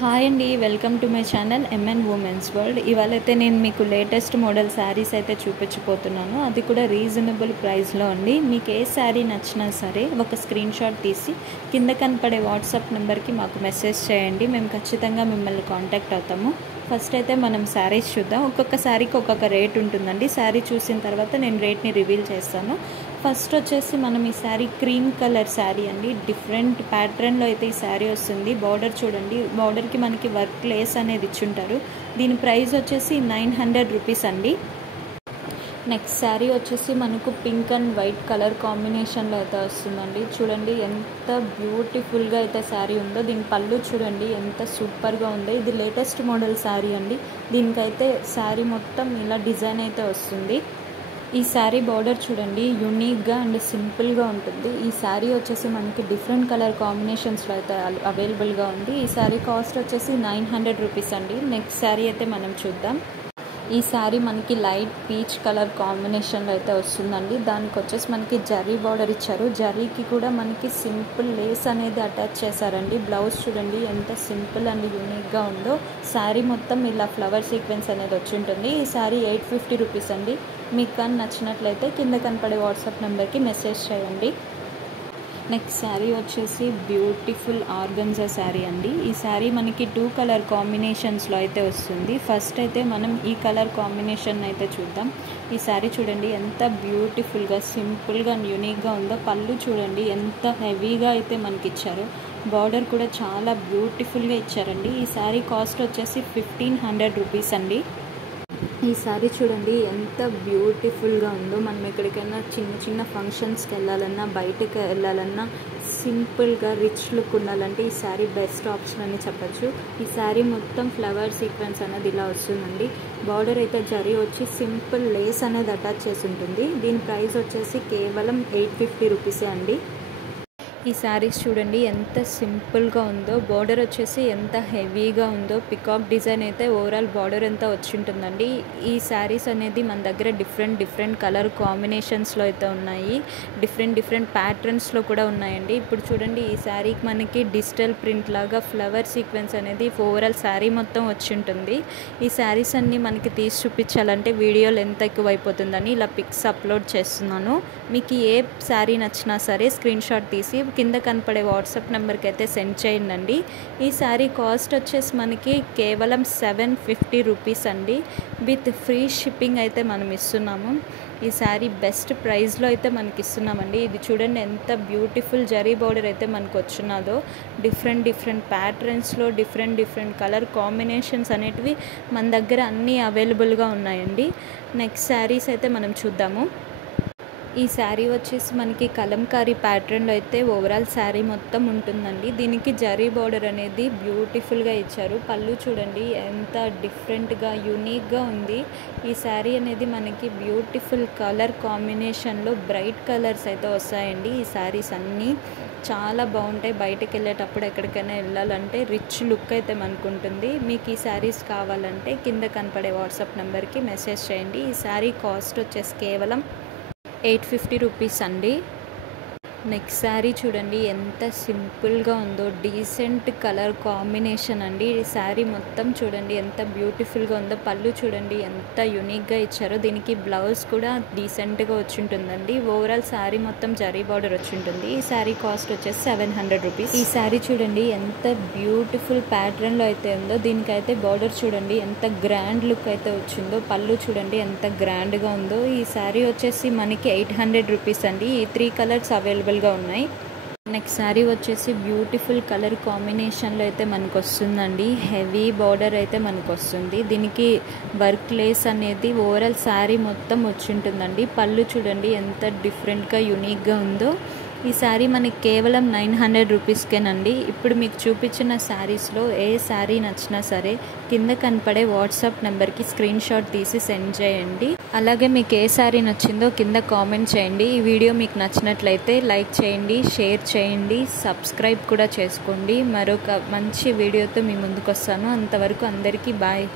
Hi అండి, welcome to my channel MN women's world. ఇవాళైతే నేను మీకు లేటెస్ట్ మోడల్ శారీస్ అయితే చూపించబోతున్నాను. అది కూడా రీజనబుల్ ప్రైస్లో అండి. మీకు ఏ శారీ నచ్చినా సరే ఒక స్క్రీన్ షాట్ తీసి కింద కనపడే వాట్సాప్ నెంబర్కి మాకు మెసేజ్ చేయండి. మేము ఖచ్చితంగా మిమ్మల్ని కాంటాక్ట్ అవుతాము. ఫస్ట్ అయితే మనం శారీస్ చూద్దాం. ఒక్కొక్క శారీకి ఒక్కొక్క రేట్ ఉంటుందండి. శారీ చూసిన తర్వాత నేను రేట్ని రివీల్ చేస్తాను. ఫస్ట్ వచ్చేసి మనం ఈ శారీ క్రీమ్ కలర్ శారీ అండి. డిఫరెంట్ ప్యాటర్న్లో అయితే ఈ శారీ వస్తుంది. బార్డర్ చూడండి, బార్డర్కి మనకి వర్క్ లేస్ అనేది ఇచ్చుంటారు. దీని ప్రైస్ వచ్చేసి 900 రూపీస్ అండి. నెక్స్ట్ శారీ వచ్చేసి మనకు పింక్ అండ్ వైట్ కలర్ కాంబినేషన్లో అయితే వస్తుందండి. చూడండి ఎంత బ్యూటిఫుల్గా అయితే శారీ ఉందో. దీని పళ్ళు చూడండి ఎంత సూపర్గా ఉందో. ఇది లేటెస్ట్ మోడల్ శారీ అండి. దీనికైతే శారీ మొత్తం ఇలా డిజైన్ అయితే వస్తుంది. ఈ శారీ బార్డర్ చూడండి యూనిక్గా అండ్ సింపుల్గా ఉంటుంది. ఈ శారీ వచ్చేసి మనకి డిఫరెంట్ కలర్ కాంబినేషన్స్లో అయితే అవైలబుల్గా ఉంది. ఈ శారీ కాస్ట్ వచ్చేసి 900 రూపీస్ అండి. నెక్స్ట్ శారీ అయితే మనం చూద్దాం. ఈ శారీ మనకి లైట్ పీచ్ కలర్ కాంబినేషన్లో అయితే వస్తుందండి. దానికి వచ్చేసి మనకి జరీ బార్డర్ ఇచ్చారు. జరీకి కూడా మనకి సింపుల్ లేస్ అనేది అటాచ్ చేశారండి. బ్లౌజ్ చూడండి ఎంత సింపుల్ అండ్ యూనిక్గా ఉందో. శారీ మొత్తం ఇలా ఫ్లవర్ సీక్వెన్స్ అనేది వచ్చి ఉంటుంది. ఈ శారీ 850 రూపీస్ అండి. మీకు కానీ నచ్చినట్లయితే కింద కనపడే వాట్సాప్ నెంబర్కి మెసేజ్ చేయండి. నెక్స్ట్ శారీ వచ్చేసి బ్యూటిఫుల్ ఆర్గన్జా శారీ అండి. ఈ శారీ మనకి 2 కలర్ కాంబినేషన్స్లో అయితే వస్తుంది. ఫస్ట్ అయితే మనం ఈ కలర్ కాంబినేషన్ అయితే చూద్దాం. ఈ శారీ చూడండి ఎంత బ్యూటిఫుల్గా సింపుల్గా యూనిక్గా ఉందో. పళ్ళు చూడండి ఎంత హెవీగా అయితే మనకి ఇచ్చారో. బార్డర్ కూడా చాలా బ్యూటిఫుల్గా ఇచ్చారండి. ఈ శారీ కాస్ట్ వచ్చేసి 1500 రూపీస్ అండి. ఈ శారీ చూడండి ఎంత బ్యూటిఫుల్గా ఉందో. మనం ఎక్కడికైనా చిన్న చిన్న ఫంక్షన్స్కి వెళ్ళాలన్నా, బయటకు వెళ్ళాలన్నా, సింపుల్గా రిచ్ లుక్ ఉండాలంటే ఈ శారీ బెస్ట్ ఆప్షన్ అని చెప్పచ్చు. ఈ శారీ మొత్తం ఫ్లవర్ సీక్వెన్స్ అనేది ఇలా వస్తుందండి. బార్డర్ అయితే జరీ వచ్చి సింపుల్ లేస్ అనేది అటాచ్ చేసి ఉంటుంది. దీని ప్రైస్ వచ్చేసి కేవలం 850 రూపీసే అండి. ఈ శారీస్ చూడండి ఎంత సింపుల్గా ఉందో. బార్డర్ వచ్చేసి ఎంత హెవీగా ఉందో. పికాక్ డిజైన్ అయితే ఓవరాల్ బార్డర్ అంతా వచ్చి ఉంటుందండి. ఈ శారీస్ అనేది మన దగ్గర డిఫరెంట్ కలర్ కాంబినేషన్స్లో అయితే ఉన్నాయి. డిఫరెంట్ ప్యాటర్న్స్లో కూడా ఉన్నాయండి. ఇప్పుడు చూడండి ఈ శారీకి మనకి డిజిటల్ ప్రింట్ లాగా ఫ్లవర్ సీక్వెన్స్ అనేది ఓవరాల్ శారీ మొత్తం వచ్చి ఉంటుంది. ఈ శారీస్ అన్నీ మనకి తీసి చూపించాలంటే వీడియో లెంత్ ఎక్కువ అయిపోతుందని ఇలా పిక్స్ అప్లోడ్ చేస్తున్నాను. మీకు ఏ శారీ నచ్చినా సరే స్క్రీన్ షాట్ తీసి కింద కనపడే వాట్సాప్ నెంబర్కి అయితే సెండ్ చేయండి. ఈ శారీ కాస్ట్ వచ్చేసి మనకి కేవలం 750 రూపీస్ అండి. విత్ ఫ్రీ షిప్పింగ్ అయితే మనం ఇస్తున్నాము. ఈ శారీ బెస్ట్ ప్రైస్లో అయితే మనకి ఇస్తున్నామండి. ఇది చూడండి ఎంత బ్యూటిఫుల్ జరీ బార్డర్ అయితే మనకు వచ్చినదో. డిఫరెంట్ ప్యాటర్న్స్లో డిఫరెంట్ కలర్ కాంబినేషన్స్ అనేటివి మన దగ్గర అన్నీ అవైలబుల్గా ఉన్నాయండి. నెక్స్ట్ శారీస్ అయితే మనం చూద్దాము. ఈ శారీ వచ్చేసి మనకి కలంకారీ ప్యాటర్న్లో అయితే ఓవరాల్ శారీ మొత్తం ఉంటుందండి. దీనికి జరీ బార్డర్ అనేది బ్యూటిఫుల్గా ఇచ్చారు. పళ్ళు చూడండి ఎంత డిఫరెంట్గా యూనిక్గా ఉంది. ఈ శారీ అనేది మనకి బ్యూటిఫుల్ కలర్ కాంబినేషన్లో బ్రైట్ కలర్స్ అయితే వస్తాయండి. ఈ శారీస్ అన్నీ చాలా బాగుంటాయి. బయటకు వెళ్ళేటప్పుడు ఎక్కడికైనా వెళ్ళాలంటే రిచ్ లుక్ అయితే మనకు ఉంటుంది. మీకు ఈ శారీస్ కావాలంటే కింద కనపడే వాట్సాప్ నెంబర్కి మెసేజ్ చేయండి. ఈ శారీ కాస్ట్ వచ్చేసి కేవలం 850 రూపీస్ అండి. నెక్స్ట్ శారీ చూడండి ఎంత సింపుల్గా ఉందో. డీసెంట్ కలర్ కాంబినేషన్ అండి. ఈ శారీ మొత్తం చూడండి ఎంత బ్యూటిఫుల్గా ఉందో. పళ్ళు చూడండి ఎంత యూనిక్గా ఇచ్చారో. దీనికి బ్లౌజ్ కూడా డీసెంట్గా వచ్చి ఉంటుందండి. ఓవరాల్ శారీ మొత్తం జరీ బార్డర్ వచ్చి ఉంటుంది. ఈ శారీ కాస్ట్ వచ్చేసి 700 రూపీస్. ఈ శారీ చూడండి ఎంత బ్యూటిఫుల్ ప్యాటర్న్లో అయితే ఉందో. దీనికైతే బార్డర్ చూడండి ఎంత గ్రాండ్ లుక్ అయితే వచ్చిందో. పళ్ళు చూడండి ఎంత గ్రాండ్గా ఉందో. ఈ శారీ వచ్చేసి మనకి 800 రూపీస్ అండి. ఈ 3 కలర్స్ అవైలబుల్గా ఉన్నాయి. నెక్స్ట్ శారీ వచ్చేసి బ్యూటిఫుల్ కలర్ కాంబినేషన్లో అయితే మనకు వస్తుందండి. హెవీ బార్డర్ అయితే మనకు వస్తుంది. దీనికి వర్క్ లేస్ అనేది ఓవరాల్ శారీ మొత్తం వచ్చి ఉంటుందండి. పళ్ళు చూడండి ఎంత డిఫరెంట్గా యూనిక్గా ఉందో. ఈ శారీ మనకి కేవలం 900 రూపీస్కేనండి. ఇప్పుడు మీకు చూపించిన శారీస్లో ఏ శారీ నచ్చినా సరే కింద కనపడే వాట్సాప్ నెంబర్కి స్క్రీన్ షాట్ తీసి సెండ్ చేయండి. అలాగే మీకు ఏ శారీ నచ్చిందో కింద కామెంట్ చేయండి. ఈ వీడియో మీకు నచ్చినట్లయితే లైక్ చేయండి, షేర్ చేయండి, సబ్స్క్రైబ్ కూడా చేసుకోండి. మరొక మంచి వీడియోతో మీ ముందుకు వస్తాను. అంతవరకు అందరికీ బాయ్.